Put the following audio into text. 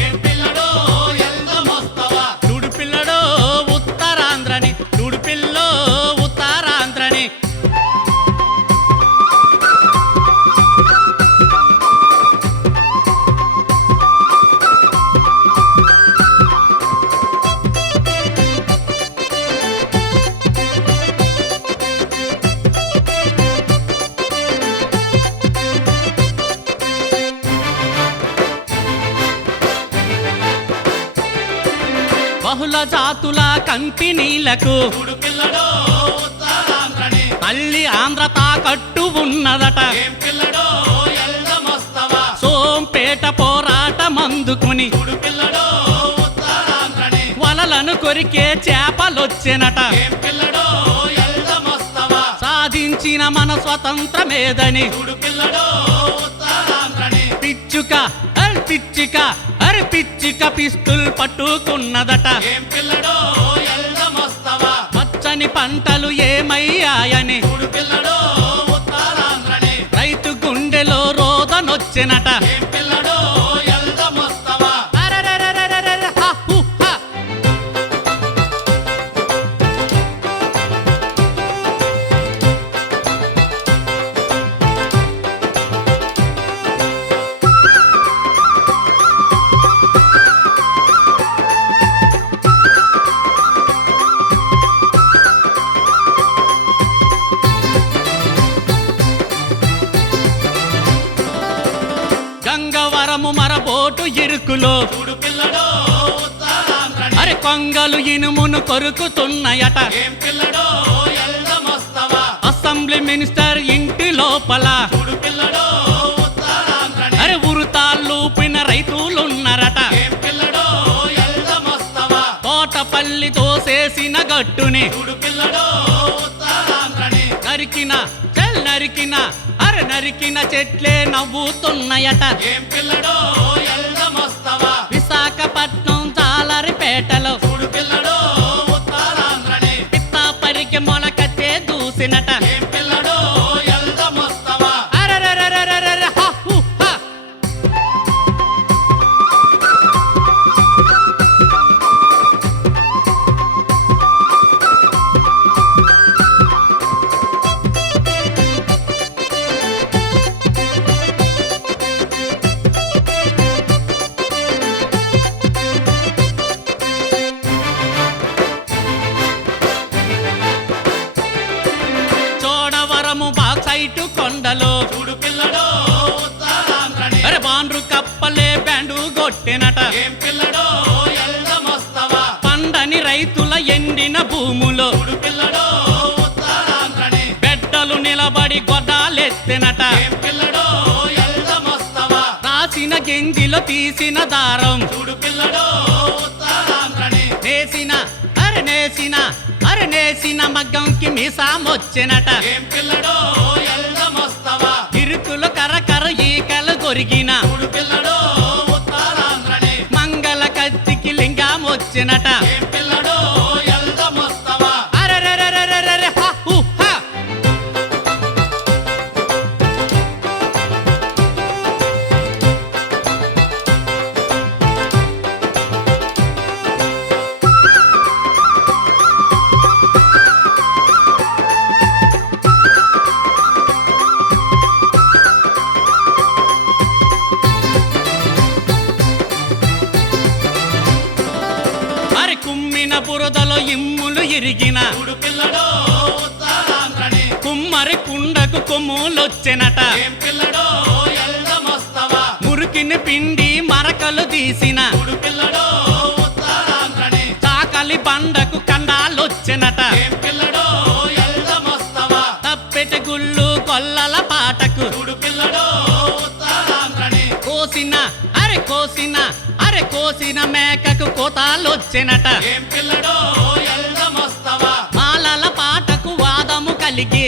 ఏం పిల్లడో ఎల్దమొస్తవా చూడు పిల్లడో ఉత్తరాంధ్రని చూడు పిల్లో ఉత్తరాంధ్రని బహుళ జాతుల కంపెనీలకు చూడు పిల్లడో ఉత్తరాంధ్రని తల్లి ఆంధ్ర తాకట్టు ఉన్నదట ఏం పిల్లడో ఎల్దమొస్తవా సోంపేట పోరాటం అందుకుని చూడు పిల్లడో ఉత్తరాంధ్రని వలలను కొరికే చేపలొచ్చెనట ఏం పిల్లడో ఎల్దమొస్తవా సాధించిన మన స్వతంత్రమేదని చూడు పిల్లడో ఉత్తరాంధ్రని పిచ్చుక అరే పిచ్చుక పిస్తుల్ పట్టుకున్నదట ఏం పిల్లడో ఎల్దమొస్తవా పచ్చని పంటలు ఏమయ్యాయని చూడు పిల్లడో ఉత్తరాంధ్రని రైతు గుండెలో రోదనొచ్చెనట ఏం పిల్లడో ఎల్దమొస్తవా అరెరెరెరెరెరె, హ, హు, హ. గంగవరము మరబోటు ఇరుకులో చూడు పిల్లడో ఉత్తరాంధ్రని అరే కొంగలు ఇనుమును కొరుకుతున్నాయట ఏం పిల్లడో ఎల్దమొస్తవా అసెంబ్లీ మినిస్టర్ ఇంటి లోపల చూడు పిల్లడో ఉత్తరాంధ్రని అరే ఉరుతాళ్ళూపిన రైతులున్నారట ఏం పిల్లడో ఎల్దమొస్తవా తోటపల్లి తోసేసిన గట్టుని చూడు పిల్లడో ఉత్తరాంధ్రని నరికిన చెట్లే నవ్వుతున్నాయట ఏం పిల్లడో ఎల్దమొస్తవా విశాఖపట్నం జాలరిపేటలో చూడు పిల్లడో ఉత్తరాంధ్రని పిత్తాపరికి మొలకచ్చే దూసినట ఏం పిల్లడో ఎల్దమొస్తవా అరెరెరెరెరెరె, హ, హు, హ. చోడవరము బాక్సైటు కొండలో చూడు పిల్లడో ఉత్తరాంధ్రని అరే బాండ్రు కప్పలే బ్యాండు కొట్టినట ఏం పిల్లడో ఎల్దమొస్తవా పండని రైతుల ఎండిన భూములో చూడు పిల్లడో ఉత్తరాంధ్రని బెడ్డలు నిలబడి గొడ్డాలెత్తినట ఏం పిల్లడో ఎల్దమొస్తవా రాసిన గింజిలో తీసిన దారం చూడు పిల్లడో ఉత్తరాంధ్రని నేసిన మగ్గంకి మీసామొచ్చెనట ఏం పిల్లడో ఎల్దమొస్తవా ఇరుకులు కరకర ఈకలు కొరిగిన చూడు పిల్లడో ఉత్తరాంధ్రని మంగళ కత్తికి లింగం వచ్చినట ఏం పిల్లడో ఎల్దమొస్తవా అరెరెరెరెరెరె, హ, హు, హ. మరి కుమ్మిన బురదలో ఇమ్ములు ఇరిగిన చూడు పిల్లడో ఉత్తరాంధ్రని కుమ్మరి కుండకు కొమ్ములొచ్చెనట ఏం పిల్లడో ఎల్దమొస్తవా మురికిని పిండి మరకలు తీసిన చూడు పిల్లడో ఉత్తరాంధ్రని చాకలి బండకు కండాలొచ్చెనట ఏం పిల్లడో ఎల్దమొస్తవా తప్పెట గుళ్ళు కొల్లల పాటకు చూడు పిల్లడో ఉత్తరాంధ్రని కోసిన మేకకు కోతాలొచ్చెనట ఏం పిల్లడో ఎల్దమొస్తవా మాలల పాటకు వాదము కలిగి